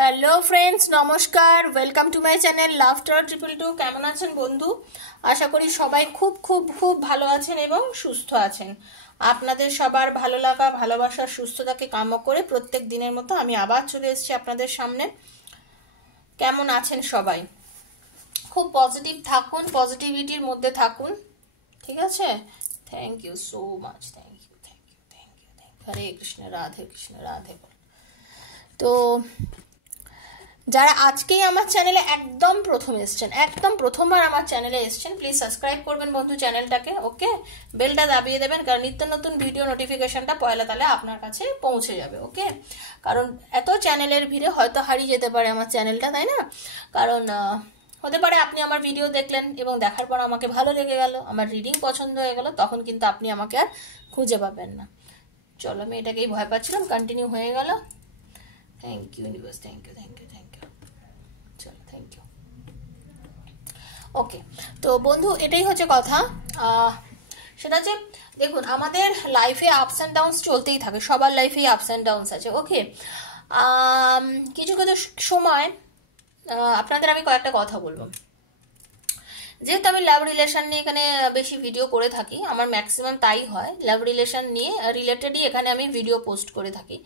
Hello friends, নমস্কার। Welcome to my channel laughter 222। কেমন আছেন বন্ধু? আশা করি সবাই খুব খুব খুব ভালো আছেন এবং সুস্থ আছেন। আপনাদের সবার ভালো লাগা, ভালোবাসা, সুস্থতাকে কাম্য করে প্রত্যেক দিনের মতো আমি আবার চলে এসেছি আপনাদের সামনে। কেমন আছেন সবাই? খুব পজিটিভ থাকুন, পজিটিভিটির মধ্যে থাকুন, ঠিক আছে? Thank you so much, thank you, thank you, thank you, thank you. Hare Krishna, Radhe Krishna, Radhe বল। তো যারা আজকেই আমার চ্যানেলে একদম প্রথম এসছেন, একদম প্রথমবার আমার চ্যানেলে এসছেন, প্লিজ সাবস্ক্রাইব করবেন বন্ধু চ্যানেলটাকে, ওকে? বেলটা দাবিয়ে দেবেন, কারণ নিত্য নতুন ভিডিও নোটিফিকেশনটা পয়লা তালে আপনার কাছে পৌঁছে যাবে, ওকে? কারণ এত চ্যানেলের ভিড়ে হয়তো হারিয়ে যেতে পারে আমার চ্যানেলটা, তাই না? কারণ হতে পারে আপনি আমার ভিডিও দেখলেন এবং দেখার পর আমাকে ভালো লেগে গেল, আমার রিডিং পছন্দ হয়ে গেল, তখন কিন্তু আপনি আমাকে আর খুঁজে পাবেন না। চলো, আমি এটাকেই ভয় পাচ্ছিলাম, কন্টিনিউ হয়ে গেল। Thank you universe, thank you, thank you, thank you. চলো, থ্যাংক ইউ। ওকে, তো বন্ধু এটাই হচ্ছে কথা। সেটা যে দেখুন, আমাদের লাইফে আপস অ্যান্ড ডাউনস চলতেই থাকে, সবার লাইফেই আপস অ্যান্ড ডাউনস আছে, ওকে? কিছু কিছু সময় আপনাদের আমি কয়েকটা কথা বলবো। যেহেতু আমি লাভ রিলেশন নিয়ে এখানে বেশি ভিডিও করে থাকি, আমার ম্যাক্সিমাম তাই হয়, লাভ রিলেশন নিয়ে রিলেটেডই এখানে আমি ভিডিও পোস্ট করে থাকি।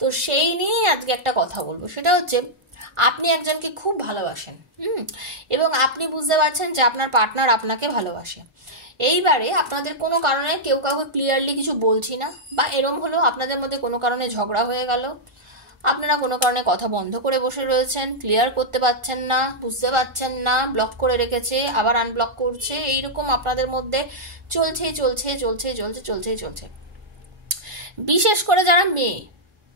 তো সেই নিয়ে আজকে একটা কথা বলবো। সেটা হচ্ছে, আপনি একজনকে খুব ভালোবাসেন, এবং আপনি বুঝতে পারছেন যে আপনার পার্টনার আপনাকে ভালোবাসে। এইবারে আপনাদের কোনো কারণে কেউ কাউকে ক্লিয়ারলি কিছু বলছি না, বা এরম হলো আপনাদের মধ্যে কোনো কারণে ঝগড়া হয়ে গেল, আপনারা কোনো কারণে কথা বন্ধ করে বসে রয়েছেন, ক্লিয়ার করতে পারছেন না, বুঝতে পারছেন না, ব্লক করে রেখেছে, আবার আনব্লক করছে, এইরকম আপনাদের মধ্যে চলছে চলছে চলছে চলছে চলছেই চলছে। বিশেষ করে যারা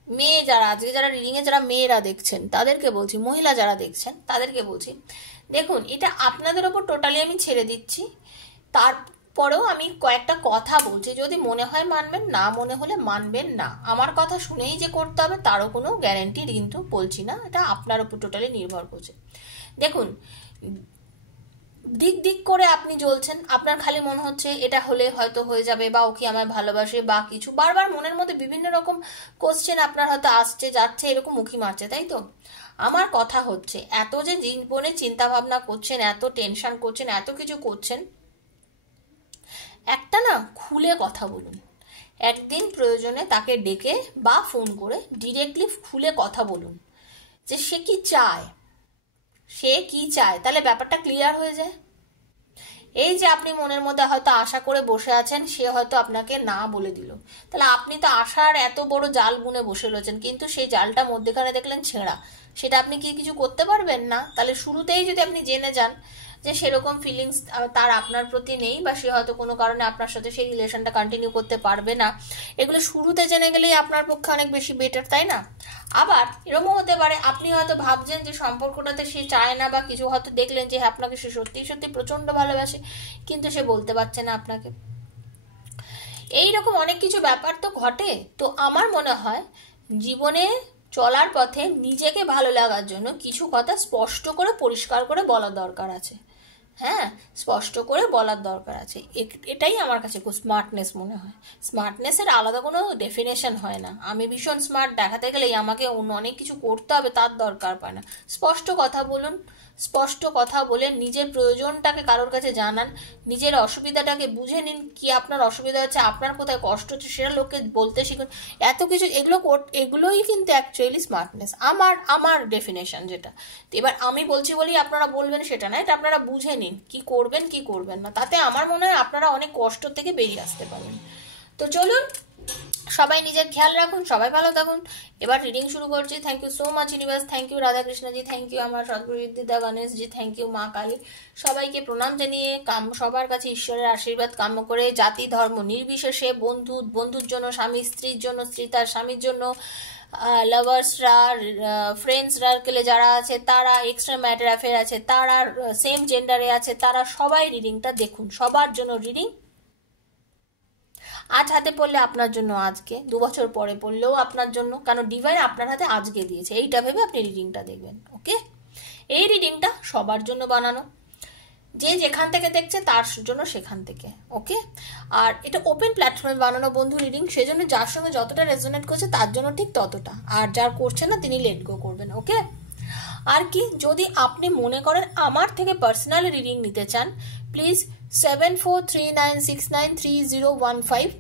মেয়ে যারা আজকে যারা রিডিংয়ে যারা মেয়েরা দেখছেন তাদেরকে বলছি, মহিলা যারা দেখছেন তাদেরকে বলছি, দেখুন এটা আপনাদের ওপর টোটালি আমি ছেড়ে দিচ্ছি। তারপরেও আমি কয়েকটা কথা বলছি, যদি মনে হয় মানবেন, না মনে হলে মানবেন না। আমার কথা শুনেই যে করতে হবে তারও কোনো গ্যারেন্টি কিন্তু বলছি না, এটা আপনার উপর টোটালি নির্ভর করছে। দেখুন, দিক দিক করে আপনি জ্বলছেন, আপনার খালি মনে হচ্ছে এটা হলে হয়তো হয়ে যাবে, বা ও কি আমায় ভালোবাসে, বা কিছু বারবার মনের মধ্যে বিভিন্ন রকম কোশ্চেন আপনার হয়তো আসছে যাচ্ছে, এরকম মুখি মারছে, তাই তো? আমার কথা হচ্ছে, এত যে জীবনে চিন্তা ভাবনা করছেন, এত টেনশন করছেন, এত কিছু করছেন, একটা না খুলে কথা বলুন। একদিন প্রয়োজনে তাকে ডেকে বা ফোন করে ডিরেক্টলি খুলে কথা বলুন যে সে কি চায়, সে কি চায়, তাহলে ব্যাপারটা ক্লিয়ার হয়ে যায়। এই যে আপনি মনের মধ্যে হয়তো আশা করে বসে আছেন, সে হয়তো আপনাকে না বলে দিল, তাহলে আপনি তো আশার এত বড় জাল বুনে বসে রয়েছেন, কিন্তু সেই জালটা মধ্যেখানে দেখলেন ছেঁড়া, সেটা আপনি কি কিছু করতে পারবেন না? তাহলে শুরুতেই যদি আপনি জেনে যান যে সেরকম ফিলিংস তার আপনার প্রতি নেই, বা সে হয়তো কোনো কারণে আপনার সাথে সেই রিলেশনটা কন্টিনিউ করতে পারবে না, এগুলো শুরুতে জেনে গেলেই আপনার পক্ষে অনেক বেশি বেটার, তাই না? আবার এরকমও হতে পারে আপনি হয়তো ভাবছেন যে সম্পর্কটাতে সে চায় না, বা কিছু হয়তো দেখলেন যে আপনাকে সে সত্যি সত্যি প্রচন্ড ভালোবাসে, কিন্তু সে বলতে পারছে না আপনাকে। এইরকম অনেক কিছু ব্যাপার তো ঘটে। তো আমার মনে হয় জীবনে চলার পথে নিজেকে ভালো লাগার জন্য কিছু কথা স্পষ্ট করে পরিষ্কার করে বলার দরকার আছে। হ্যাঁ, স্পষ্ট করে বলার দরকার আছে, এটাই আমার কাছে খুব স্মার্টনেস মনে হয়। স্মার্টনেসের আলাদা কোনো ডেফিনেশন হয় না, আমি ভীষণ স্মার্ট দেখাতে গেলেই আমাকে অন্য অনেক কিছু করতে হবে তার দরকার পড়ে না। স্পষ্ট কথা বলুন, স্পষ্ট কথা বলে নিজের প্রয়োজনটাকে কারোর কাছে জানান, নিজের অসুবিধাটাকে বুঝে নিন, কি আপনার অসুবিধা হচ্ছে, আপনার কোথায় কষ্ট হচ্ছে সেটা লোককে বলতে শিখুন। এত কিছু এগুলোই কিন্তু অ্যাকচুয়ালি স্মার্টনেস, আমার ডেফিনেশন যেটা। তো এবার আমি বলছি বলি আপনারা বলবেন সেটা না, এটা আপনারা বুঝে নিন কি করবেন কি করবেন না, তাতে আমার মনে হয় আপনারা অনেক কষ্ট থেকে বেরিয়ে আসতে পারবেন। তো চলুন, সবাই নিজের খেয়াল রাখুন, সবাই ভালো থাকুন। এবার রিডিং শুরু করছি। Thank you so much universe, thank you রাধাকৃষ্ণজি, থ্যাংক ইউ আমার সদ্গুরু দিদা গণেশজি, থ্যাংক ইউ মা কালী। সবাইকে প্রণাম জানিয়ে সবার কাছে ঈশ্বরের আশীর্বাদ কাম্য করে, জাতি ধর্ম নির্বিশেষে, বন্ধুর জন্য, স্বামী স্ত্রীর জন্য, স্ত্রী তার স্বামীর জন্য, লাভার্সরা, ফ্রেন্ডস সার্কেলে যারা আছে তারা, এক্সট্রা ম্যাটার অ্যাফেয়ার আছে তারা, সেম জেন্ডারে আছে তারা, সবাই রিডিংটা দেখুন। সবার জন্য রিডিং, আজ হাতে পড়লে আপনার জন্য আজকে, 2 বছর পরে পড়লেও আপনার জন্য, কারণ ডিভাইন আপনার হাতে আজকে দিয়েছে, এইটা ভেবে আপনি রিডিংটা দেখবেন, ওকে? এই রিডিংটা সবার জন্য বানানো। যে যেখান থেকে দেখছে তার জন্য সেখান থেকে, ওকে। আর এটা ওপেন প্ল্যাটফর্মে বানানো বন্ধু রিডিং, সেজন্য যার সঙ্গে যতটা রেজোনেট করছে তার জন্য ঠিক ততটা, আর যার করছে না তিনি লেট গো করবেন, ওকে। আর কি, যদি আপনি মনে করেন আমার থেকে পার্সোনাল রিডিং নিতে চান, প্লিজ 7439693015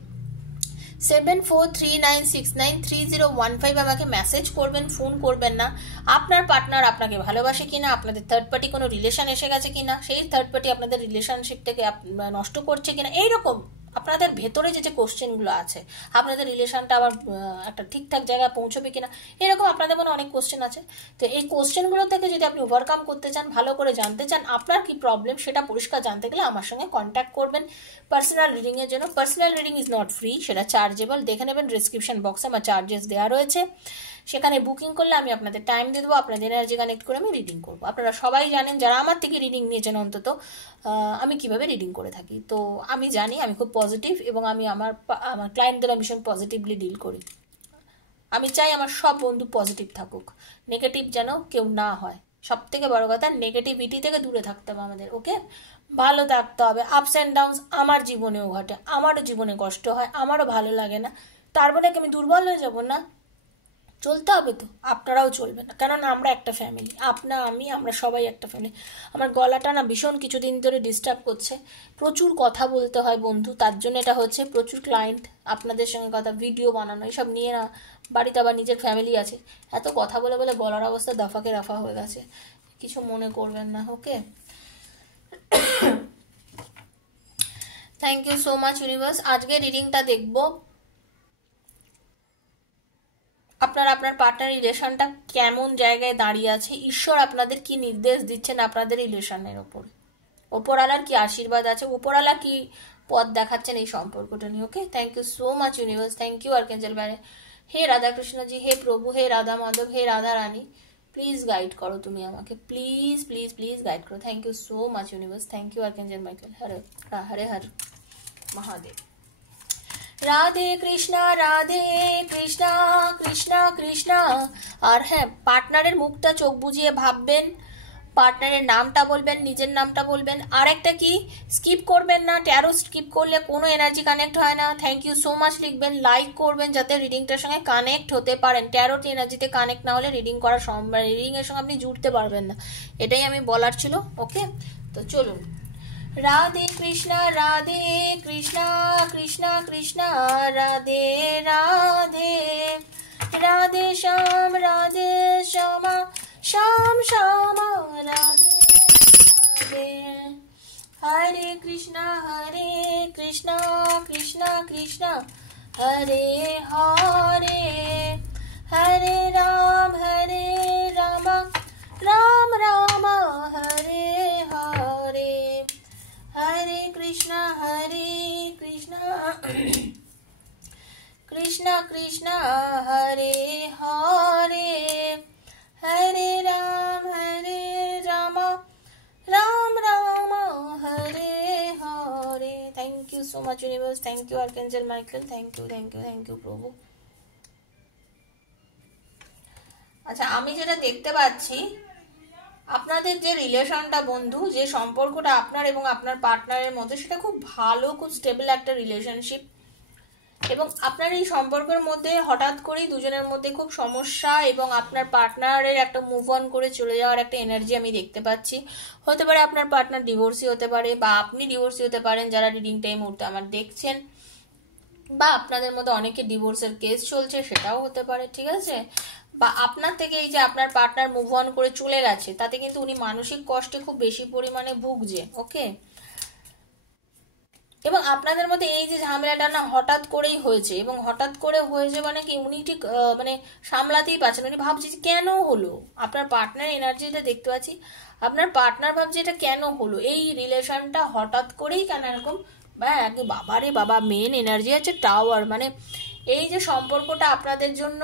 7439693015 আমাকে মেসেজ করবেন, ফোন করবেন না। আপনার পার্টনার আপনাকে ভালোবাসে কিনা, আপনাদের থার্ড পার্টি কোনো রিলেশন এসে গেছে কিনা, সেই থার্ড পার্টি আপনাদের রিলেশনশিপটাকে নষ্ট করছে কিনা, এইরকম আপনাদের ভেতরে যে কোশ্চেনগুলো আছে, আপনাদের রিলেশনটা আবার একটা ঠিকঠাক জায়গায় পৌঁছবে কিনা, এরকম আপনাদের মনে অনেক কোশ্চেন আছে। তো এই কোশ্চেনগুলো থেকে যদি আপনি ওভারকাম করতে চান, ভালো করে জানতে চান আপনার কি প্রবলেম সেটা পরিষ্কার জানতে গেলে আমার সঙ্গে কন্ট্যাক্ট করবেন পার্সোনাল রিডিংয়ের জন্য। Personal reading is not free, সেটা চার্জেবল। দেখে নেবেন ডিসক্রিপশন বক্সে আমার চার্জেস দেওয়া রয়েছে, সেখানে বুকিং করলে আমি আপনাদের টাইম দিয়ে দেবো, আপনাদের এনার্জি কানেক্ট করে আমি রিডিং করবো। আপনারা সবাই জানেন যারা আমার থেকে রিডিং নিয়েছেন অন্তত, আমি কিভাবে রিডিং করে থাকি। তো আমি জানি আমি খুব পজিটিভ, এবং আমি আমার ক্লায়েন্টদের ভীষণ পজিটিভলি ডিল করি। আমি চাই আমার সব বন্ধু পজিটিভ থাকুক, নেগেটিভ যেন কেউ না হয়। সব থেকে বড় কথা, নেগেটিভিটি থেকে দূরে থাকতে হবে আমাদের, ওকে। ভালো থাকতে হবে। আপস অ্যান্ড ডাউনস আমার জীবনেও ঘটে, আমারও জীবনে কষ্ট হয়, আমারও ভালো লাগে না, তার বলে কি আমি দুর্বল হয়ে যাব না? চলতে হবে তো, আপনারাও চলবে না, কারণ আমরা একটা ফ্যামিলি, আমরা সবাই একটা ফ্যামিলি। আমার গলাটা না ভীষণ কিছুদিন ধরে ডিস্টার্ব করছে, প্রচুর কথা বলতে হয় বন্ধু, তার জন্য এটা হচ্ছে। প্রচুর ক্লায়েন্ট, আপনাদের সঙ্গে কথা, ভিডিও বানানো, এসব নিয়ে না, বাড়িতে আবার নিজের ফ্যামিলি আছে, এত কথা বলে বলে গলার অবস্থা দফাকে রাফা হয়ে গেছে, কিছু মনে করবেন না, okay. Thank you so much universe. আজকে রিডিংটা দেখবো আপনার পার্টনার রিলেশনটা কেমন জায়গায় দাঁড়িয়ে আছে, ঈশ্বর আপনাদের কি নির্দেশ দিচ্ছেন আপনাদের রিলেশনের ওপর, ওপরওয়ালার কি আশীর্বাদ আছে, ওপরওয়ালা কি পথ দেখাচ্ছেন এই সম্পর্কটা নিয়ে, okay. Thank you so much universe, thank you archangel বাইরে। হে রাধা কৃষ্ণজি, হে প্রভু, হে রাধা মাধব, হে রাধা রানী, প্লিজ গাইড করো তুমি আমাকে, প্লিজ প্লিজ প্লিজ গাইড করো। Thank you so much universe, thank you archangel Michael. Hare Hare Har Mahadev. Radhe Krishna Krishna Krishna. আর হ্যাঁ, পার্টনারের মুখটা চোখ বুজিয়ে ভাববেন, পার্টনারের নামটা বলবেন, নিজের নামটা বলবেন। আর একটা কি, স্কিপ করবেন না, ট্যারো স্কিপ করলে কোনো এনার্জি কানেক্ট হয় না। থ্যাংক ইউ সো মাচ লিখবেন, লাইক করবেন যাতে রিডিংটার সঙ্গে কানেক্ট হতে পারেন। ট্যারোট এনার্জিতে কানেক্ট না হলে রিডিং করা সম্ভব, রিডিংয়ের সঙ্গে আপনি জুড়তে পারবেন না, এটাই আমি বলার ছিল, ওকে। তো চলুন। Radhe Krishna Krishna Krishna, Radhe Radhe, Radhe Shyam Shyama, Shyam Shyama, Radhe Radhe. Hare Krishna Krishna Krishna, Hare Hare, Hare Ram Ram Ram, Hare Hare, Hare Krishna Krishna Krishna, Hare Hare, Hare Ram Ram Ram, Hare Hare. Thank you so much universe, thank you archangel Michael, thank you প্রভু। আচ্ছা, আমি যেটা দেখতে পাচ্ছি, আপনাদের যে রিলেশনটা বন্ধু, যে সম্পর্কটা আপনার এবং আপনার পার্টনারের মধ্যে, সেটা খুব ভালো, খুব স্টেবল একটা রিলেশনশিপ। এবং আপনার এই সম্পর্কের মধ্যে হঠাৎ করেই দুজনের মধ্যে খুব সমস্যা, এবং আপনার পার্টনারের একটা মুভ অন করে চলে যাওয়ার একটা এনার্জি আমি দেখতে পাচ্ছি। হতে পারে আপনার পার্টনার ডিভোর্সি হতে পারে, বা আপনি ডিভোর্সি হতে পারেন যারা রিডিংটা এই মুহূর্তে আমার দেখছেন, বা আপনাদের মধ্যে অনেকে ডিভোর্সের কেস চলছে, সেটাও হতে পারে, ঠিক আছে। বা আপনার থেকে এই যে আপনার পার্টনার মুভ অন করে চলে গেছে, তাতে কিন্তু উনি মানসিক কষ্টে খুব বেশি পরিমাণে ভুগছে, ওকে। এবং আপনাদের মধ্যে এই যে ঝামেলাটা না হঠাৎ করেই হয়েছে, এবং হঠাৎ করে হয়েছে মানে কি, উনি ঠিক মানে সামলাতেই পারছেন, উনি ভাবছে যে কেন হলো। আপনার পার্টনার এনার্জিটা দেখতে পাচ্ছি, আপনার পার্টনার ভাবছে এটা কেন হলো, এই রিলেশনটা হঠাৎ করেই কেন এরকম। বাবারে বাবা, মেন এনার্জি আছে টাওয়ার, মানে এই যে সম্পর্কটা আপনাদের জন্য।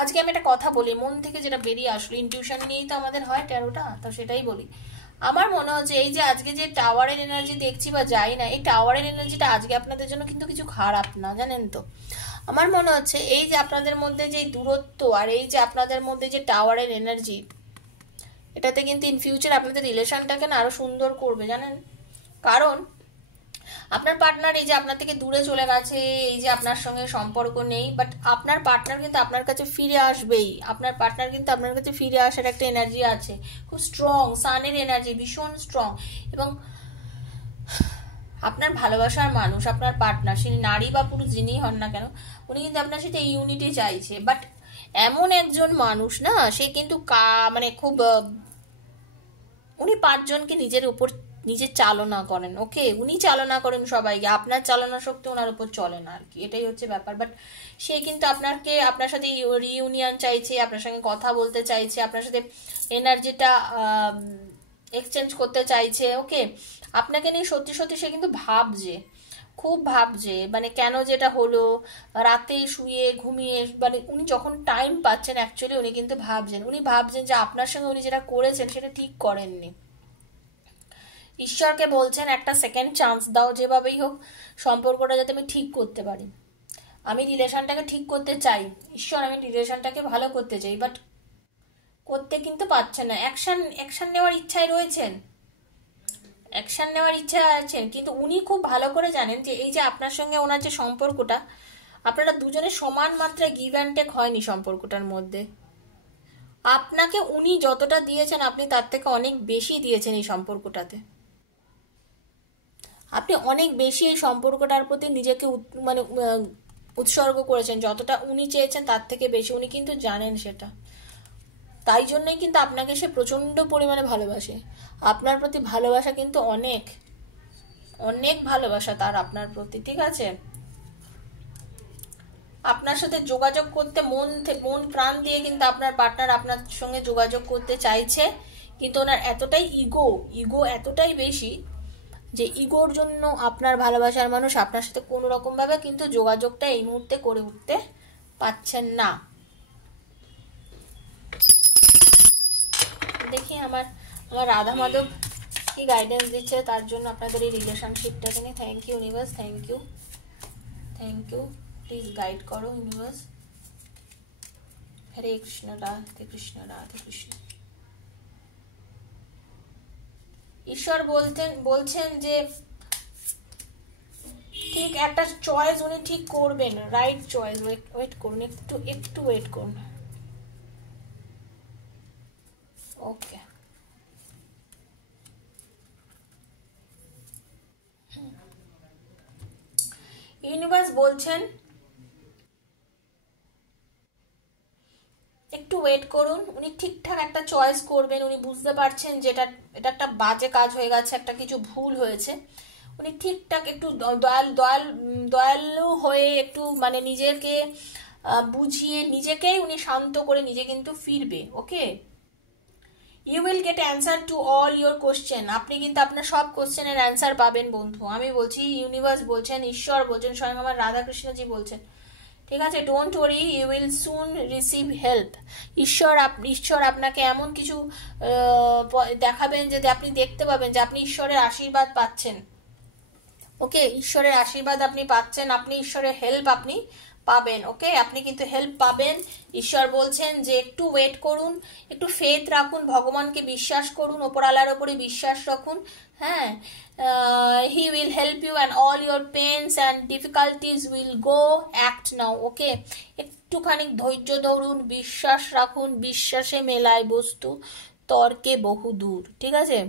আজকে আমি একটা কথা বলি, মন থেকে যেটা বেরিয়ে আসলো, ইনটিউশন নিয়েই তো আমাদের হয় ট্যারোটা, তো সেটাই বলি। আমার মনে হচ্ছে এই যে আজকে যে টাওয়ারের এনার্জি দেখছি বা যাই না, এই টাওয়ারের এনার্জিটা আজকে আপনাদের জন্য কিন্তু কিছু খারাপ না, জানেন তো। আমার মনে হচ্ছে এই যে আপনাদের মধ্যে যে দূরত্ব, আর এই যে আপনাদের মধ্যে যে টাওয়ারের এনার্জি, এটাতে কিন্তু ইন ফিউচার আপনাদের রিলেশনটাকে না আরো সুন্দর করবে, জানেন। কারণ আপনার পার্টনার এই যে আপনার থেকে দূরে চলে গেছে, এই যে আপনার সঙ্গে সম্পর্ক নেই, বাট আপনার পার্টনার কিন্তু আপনার কাছে ফিরে আসবেই। আপনার পার্টনার কিন্তু আপনার কাছে ফিরে আসার একটা এনার্জি আছে, খুব স্ট্রং, সানের এনার্জি ভীষণ স্ট্রং। এবং আপনার ভালোবাসার মানুষ, আপনার পার্টনার, সে নারী বা পুরুষ যিনিই হন না কেন, উনি কিন্তু আপনার সাথে ইউনিটি চাইছে। বাট এমন একজন মানুষ না, সে কিন্তু মানে খুব উনি 5 জনকে নিজের উপর নিজে চালনা করেন। ওকে, উনি চালনা করেন সবাইকে, আপনার চালনা শক্তি ওনার উপর চলে না আর কি, এটাই হচ্ছে ব্যাপার। বাট সে কিন্তু আপনার সাথে রিইউনিয়ন চাইছে, আপনার সঙ্গে কথা বলতে চাইছে, আপনার সাথে এনার্জিটা এক্সচেঞ্জ করতে চাইছে। ওকে, আপনাকে নিয়ে সত্যি সত্যি সে কিন্তু ভাবছে, খুব ভাবছে, মানে কেন যেটা হলো, রাতে শুয়ে ঘুমিয়ে, মানে উনি যখন টাইম পাচ্ছেন অ্যাকচুয়ালি উনি কিন্তু ভাবছেন যে আপনার সঙ্গে উনি যেটা করেছেন সেটা ঠিক করেননি। ঈশ্বরকে বলছেন একটা সেকেন্ড চান্স দাও, যেভাবেই হোক সম্পর্কটা যাতে আমি ঠিক করতে পারি। আমি রিলেশনটাকে ঠিক করতে চাই ঈশ্বর, আমি রিলেশনটাকে ভালো করতে চাই, বাট করতে কিন্তু পারছেন না। অ্যাকশন নেওয়ার ইচ্ছায় রয়েছেন, অ্যাকশন নেওয়ার ইচ্ছা আছেন, কিন্তু উনি খুব ভালো করে জানেন যে এই যে আপনার সঙ্গে ওনার যে সম্পর্কটা, আপনারা দুজনে সমান মাত্রায় গিভ অ্যান্ড টেক হয়নি সম্পর্কটার মধ্যে। আপনাকে উনি যতটা দিয়েছেন আপনি তার থেকে অনেক বেশি দিয়েছেন এই সম্পর্কটাতে। আপনি অনেক বেশি এই সম্পর্কটার প্রতি নিজেকে মানে উৎসর্গ করেছেন, যতটা উনি চেয়েছেন তার থেকে বেশি। উনি কিন্তু জানেন সেটা, তাই জন্যই কিন্তু আপনাকে সে প্রচণ্ড পরিমাণে ভালোবাসে। আপনার প্রতি ভালোবাসা কিন্তু অনেক অনেক ভালোবাসা তার আপনার প্রতি, ঠিক আছে? আপনার সাথে যোগাযোগ করতে মন প্রাণ দিয়ে কিন্তু আপনার পার্টনার আপনার সঙ্গে যোগাযোগ করতে চাইছে, কিন্তু ওনার এতটাই ইগো এতটাই বেশি যে ইগোর জন্য আপনার ভালোবাসার মানুষ আপনার সাথে কোনো রকম ভাবে কিন্তু যোগাযোগটা এই মুহূর্তে করে উঠতে পারছেন না। দেখি আমার রাধা মাধব কি গাইডেন্স দিচ্ছে তার জন্য আপনাদের এই রিলেশনশিপটাকে নিয়ে। Thank you universe, thank you, please guide করো ইউনিভার্স। হরে কৃষ্ণ, রাধে কৃষ্ণ, রাধে কৃষ্ণ। ঈশ্বর বলছেন যে ঠিক একটা চয়েস উনি ঠিক করবেন, রাইট চয়েস। ওয়েট করুন, একটু ওয়েট করুন। ওকে, ইউনিভার্স বলছেন একটু ওয়েট করুন, উনি ঠিকঠাক একটা চয়েস করবেন। উনি বুঝতে পারছেন যে এটা একটা বাজে কাজ হয়ে গেছে, একটা কিছু ভুল হয়েছে। উনি ঠিকঠাক একটু দয়ালু হয়ে একটু মানে নিজেকে বুঝিয়ে নিজেকেই উনি শান্ত করে নিজে কিন্তু ফিরবে। Okay, you will get answer to all your question. আপনি কিন্তু আপনার সব কোশ্চেনের অ্যান্সার পাবেন বন্ধু। আমি বলছি, ইউনিভার্স বলছেন, ঈশ্বর বলছেন, স্বয়ং আমার রাধাকৃষ্ণজি বলছেন, ঠিক আছে? Don't worry, you will soon receive help. ঈশ্বর আপনাকে এমন কিছু দেখাবেন যে আপনি দেখতে পাবেন যে আপনি ঈশ্বরের আশীর্বাদ পাচ্ছেন। ওকে, ঈশ্বরের আশীর্বাদ আপনি পাচ্ছেন, আপনি ঈশ্বরের হেল্প আপনি পাবেন। ওকে, আপনি কিন্তু হেল্প পাবেন। ঈশ্বর বলছেন যে একটু ওয়েট করুন, একটু ফেথ রাখুন, ভগবানকে বিশ্বাস করুন, ওপরওয়ালার ওপরে বিশ্বাস রাখুন। হ্যাঁ, he will help you and all your pains and difficulties will go, act now. Okay, একটুখানি ধৈর্য ধরুন, বিশ্বাস রাখুন, বিশ্বাসে মেলায় বস্তু, তর্কে বহু দূর, ঠিক আছে?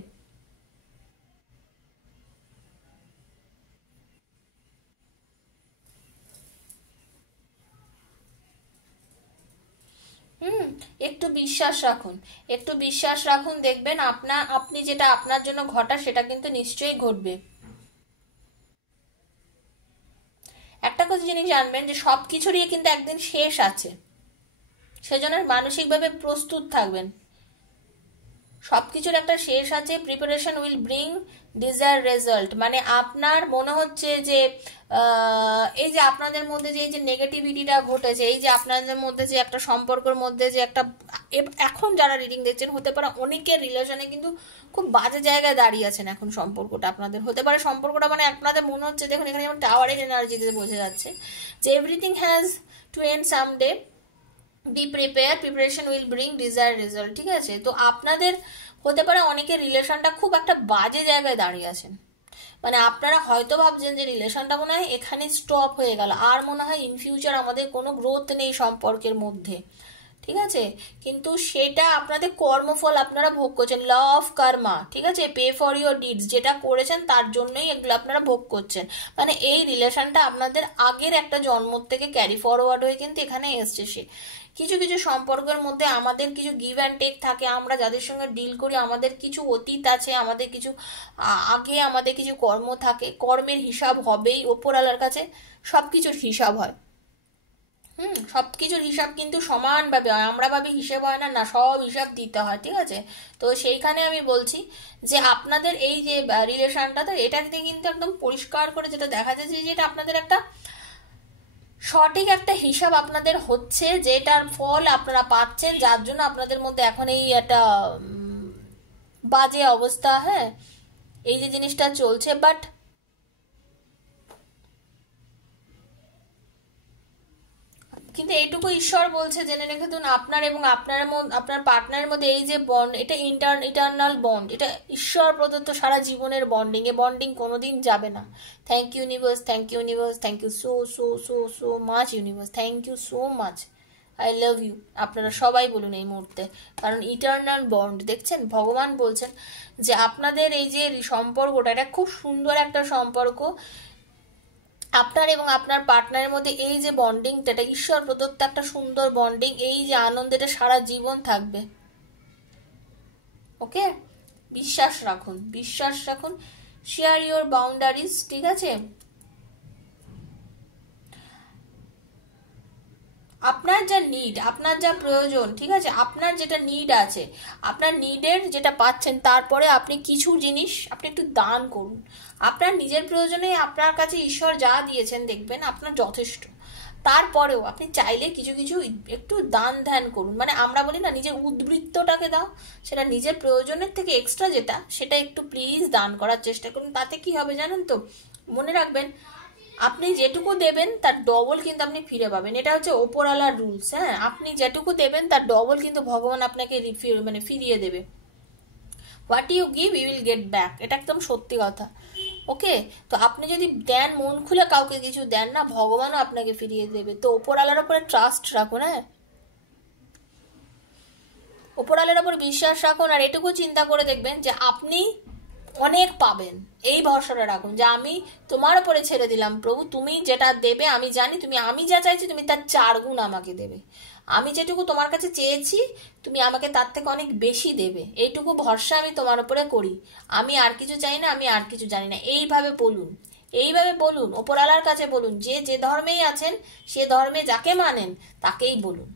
একটু বিশ্বাস রাখুন, দেখবেন আপনি যেটা আপনার জন্য ঘটা সেটা কিন্তু নিশ্চয়ই ঘটবে। একটা কথা জিনিস জানবেন যে সব কিছুরই কিন্তু একদিন শেষ আছে, সেজন্য মানসিকভাবে প্রস্তুত থাকবেন। সবকিছুর একটা শেষ আছে। Preparation will bring desire result. মানে আপনার মনে হচ্ছে যে এই যে আপনাদের মধ্যে যে এই যে নেগেটিভিটিটা ঘটেছে, এই যে আপনাদের মধ্যে যে একটা সম্পর্কের মধ্যে যে একটা, এখন যারা রিডিং দেখছেন হতে পারে অনেকের রিলেশনে কিন্তু খুব বাজে জায়গায় দাঁড়িয়ে আছেন এখন সম্পর্কটা আপনাদের। হতে পারে সম্পর্কটা মানে আপনাদের মনে হচ্ছে, দেখুন এখানে যেমন টাওয়ারের এনার্জিতে বোঝা যাচ্ছে যে everything has to end someday, be prepare, preparation will bring desire result, ঠিক আছে? তো আপনাদের হতে পারে অনেকের রিলেশনটা খুব একটা বাজে জায়গায় দাঁড়িয়ে আছেন, মানে আপনারা হয়তো ভাবছেন যে রিলেশনটা মনে হয় এখানে স্টপ হয়ে গেল, আর মনে হয় ইন ফিউচার আমাদের কোনো গ্রোথ নেই সম্পর্কের মধ্যে, ঠিক আছে? কিন্তু সেটা আপনাদের কর্মফল আপনারা ভোগ করছেন, ল অফ কর্মা, ঠিক আছে? পে ফর ইউর ডিডস, যেটা করেছেন তার জন্যই এগুলো আপনারা ভোগ করছেন। মানে এই রিলেশনটা আপনাদের আগের একটা জন্ম থেকে ক্যারি ফরওয়ার্ড হয়ে কিন্তু এখানে এসছে। সে কিছু কিছু সম্পর্কের মধ্যে আমাদের কিছু গিভ অ্যান্ড টেক থাকে, আমরা যাদের সঙ্গে ডিল করি আমাদের কিছু অতীত আছে, আমাদের কিছু আগে আমাদের কিছু কর্ম থাকে, কর্মের হিসাব হবেই, ওপরওয়ালার কাছে সব কিছুর হিসাব হয়। সবকিছুর হিসাব কিন্তু সমানভাবে হয়, আমরা ভাবি হিসেব হয় না, না, সব হিসাব দিতে হয়, ঠিক আছে? তো সেইখানে আমি বলছি যে আপনাদের এই যে রিলেশনটা, তো এটাতে কিন্তু একদম পরিষ্কার করে যেটা দেখা যাচ্ছে যে এটা আপনাদের একটা সঠিক একটা হিসাব আপনাদের হচ্ছে, যেটার ফল আপনারা পাচ্ছেন, যার জন্য আপনাদের মধ্যে এখন এই একটা বাজে অবস্থা, হ্যাঁ, এই যে জিনিসটা চলছে। বাট কিন্তু এইটুকু ঈশ্বর বলছে জেনে রেখে দিন, আপনার এবং আপনার পার্টনারের মধ্যে এই যে বন্ড, এটা ইটারনাল বন্ড, এটা ঈশ্বর প্রদত্ত সারা জীবনের বন্ডিং, এ বন্ডিং কোনোদিন যাবে না। Thank you universe, thank you universe, thank you so so so so much universe, thank you so much, I love you. আপনারা সবাই বলুন এই মুহূর্তে, কারণ ইটারনাল বন্ড দেখছেন, ভগবান বলছেন যে আপনাদের এই যে সম্পর্কটা, এটা খুব সুন্দর একটা সম্পর্ক, আপনার এবং আপনার পার্টনারের মধ্যে এই যে বন্ডিংটা, এটা ঈশ্বর প্রদত্ত একটা সুন্দর বন্ডিং, এই যে আনন্দ, এটা সারা জীবন থাকবে। ওকে, বিশ্বাস রাখুন, বিশ্বাস রাখুন, শেয়ার ইউর বাউন্ডারিজ, ঠিক আছে? আপনার যা নিড, আপনার যা প্রয়োজন, ঠিক আছে, আপনার যেটা নিড আছে, আপনার নিডের যেটা পাচ্ছেন, তারপরে আপনি কিছু জিনিস আপনি একটু দান করুন। আপনার নিজের প্রয়োজনে আপনার কাছে ঈশ্বর যা দিয়েছেন দেখবেন আপনার যথেষ্ট। তারপরেও আপনি চাইলে কিছু কিছু একটু দান ধ্যান করুন, মানে আমরা বলি না নিজের উদ্বৃত্তটাকে দাও, সেটা নিজের প্রয়োজনের থেকে এক্সট্রা যেটা, সেটা একটু প্লিজ দান করার চেষ্টা করুন। তাতে কি হবে জানেন তো, মনে রাখবেন আপনি যেটুকু দেবেন তার ডবল কিন্তু আপনি ফিরে পাবেন, এটা হচ্ছে ওপরওয়ালার রুলস। হ্যাঁ, আপনি যেটুকু দেবেন তার ডবল কিন্তু ভগবান আপনাকে মানে ফিরিয়ে দেবে। What you give you will get back, এটা একদম সত্যি কথা। ওকে, তো আপনি যদি দেন, মন খুলে কাউকে কিছু দেন না, ভগবানও আপনাকে ফিরিয়ে দেবে। তো ওপরওয়ালার উপরে ট্রাস্ট রাখুন, হ্যাঁ, ওপরওয়ালার উপর বিশ্বাস রাখুন, আর এটুকু চিন্তা করে দেখবেন যে আপনি অনেক পাবেন। এই ভরসাটা রাখুন যে আমি তোমার উপরে ছেড়ে দিলাম প্রভু, তুমি যেটা দেবে আমি জানি, তুমি আমি যা চাইছি তুমি তার 4 গুণ আমাকে দেবে, আমি যেটুকু তোমার কাছে চেয়েছি তুমি আমাকে তার থেকে অনেক বেশি দেবে, এইটুকু ভরসা আমি তোমার উপরে করি, আমি আর কিছু চাই না, আমি আর কিছু জানি না। এইভাবে বলুন, এইভাবে বলুন, ওপরওয়ালার কাছে বলুন, যে যে ধর্মেই আছেন সে ধর্মে যাকে মানেন তাকেই বলুন।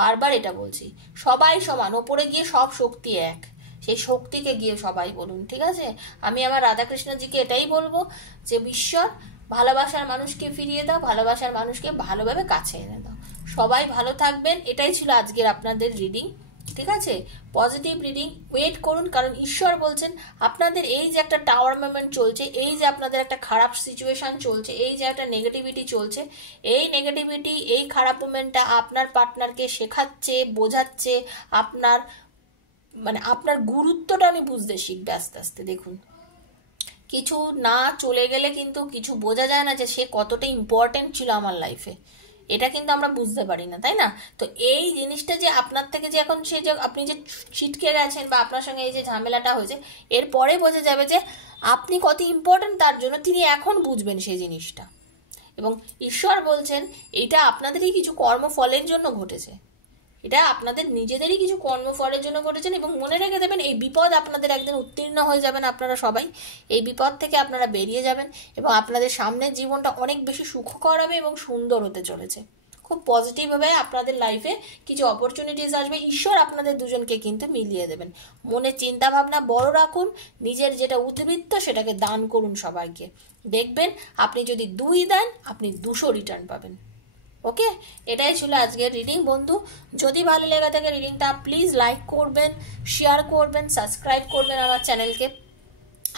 বারবার এটা বলছি, সবাই সমান, ওপরে গিয়ে সব শক্তি এক, সেই শক্তিকে গিয়ে সবাই বলুন, ঠিক আছে? আমি আমার রাধাকৃষ্ণজিকে এটাই বলবো যে ঈশ্বর, ভালোবাসার মানুষকে ফিরিয়ে দাও, ভালোবাসার মানুষকে ভালোভাবে কাছে এনে দাও। সবাই ভালো থাকবেন, এটাই ছিল আজকের আপনাদের রিডিং, ঠিক আছে? পজিটিভ রিডিং, ওয়েট করুন, কারণ ঈশ্বর বলছেন আপনাদের এই যে একটা টাওয়ার মুভমেন্ট চলছে, এই যে আপনাদের একটা খারাপ সিচুয়েশন চলছে, এই যে একটা নেগেটিভিটি চলছে, এই নেগেটিভিটি, এই খারাপ মুভমেন্টটা আপনার পার্টনারকে শেখাচ্ছে, বোঝাচ্ছে, আপনার মানে আপনার গুরুত্বটা আমি বুঝতে শিখবে আস্তে আস্তে। দেখুন, কিছু না চলে গেলে কিন্তু কিছু বোঝা যায় না যে সে কতটা ইম্পর্টেন্ট ছিল আমার লাইফে, এটা কিন্তু আমরা বুঝতে পারি না, তাই না? তো এই জিনিসটা যে আপনার থেকে যে এখন সে যে আপনি যে ছিটকে গেছেন বা আপনার সঙ্গে এই যে ঝামেলাটা হয়েছে, এরপরে বোঝা যাবে যে আপনি কত ইম্পর্টেন্ট তার জন্য, তিনি এখন বুঝবেন সেই জিনিসটা। এবং ঈশ্বর বলছেন এটা আপনাদেরই কিছু কর্মফলের জন্য ঘটেছে, এটা আপনাদের নিজেদেরই কিছু কর্মফলের জন্য ঘটেছেন। এবং মনে রেখে দেবেন এই বিপদ আপনাদের একদিন উত্তীর্ণ হয়ে যাবেন, আপনারা সবাই এই বিপদ থেকে আপনারা বেরিয়ে যাবেন এবং আপনাদের সামনের জীবনটা অনেক বেশি সুখকর হবে এবং সুন্দর হতে চলেছে। খুব পজিটিভভাবে আপনাদের লাইফে কিছু অপরচুনিটিস আসবে, ঈশ্বর আপনাদের দুজনকে কিন্তু মিলিয়ে দেবেন। মনে চিন্তা ভাবনা বড় রাখুন, নিজের যেটা উদ্বৃত্ত সেটাকে দান করুন সবাইকে, দেখবেন আপনি যদি 2 দেন আপনি 200 রিটার্ন পাবেন। ওকে, এটাই ছিল আজকের রিডিং বন্ধু। যদি ভালো লেগে থাকে রিডিংটা প্লিজ লাইক করবেন, শেয়ার করবেন, সাবস্ক্রাইব করবেন আমার চ্যানেলকে।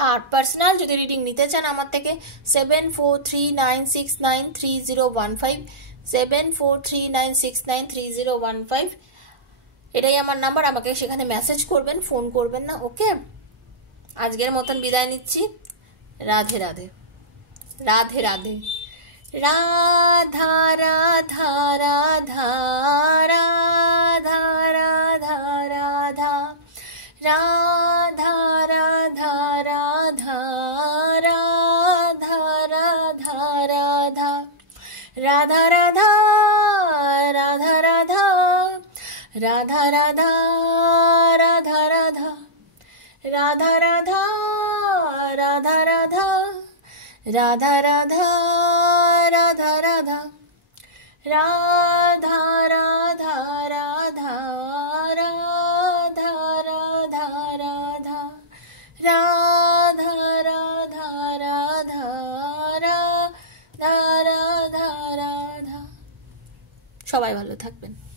আর পার্সোনাল যদি রিডিং নিতে চান আমার থেকে 7439693015, 7439693015, এটাই আমার নাম্বার, আমাকে সেখানে মেসেজ করবেন, ফোন করবেন না। ওকে, আজকের মতন বিদায় নিচ্ছি, রাধে রাধে, রাধে রাধে। রাধা রাধা রাধা রাধা রাধা রাধা, রাধা রাধা রাধা রাধা রাধা রাধা, রাধা রাধা রাধা রাধা, রাধা রাধা রাধা রাধা, রাধা রাধা রাধা রাধা, রাধা রাধা রাধা রাধা, রাধা রাধা রাধা, রাধা রাধা রাধা, রাধা রাধা রাধা, রাধা রাধা রাধা। সবাই ভালো থাকবেন।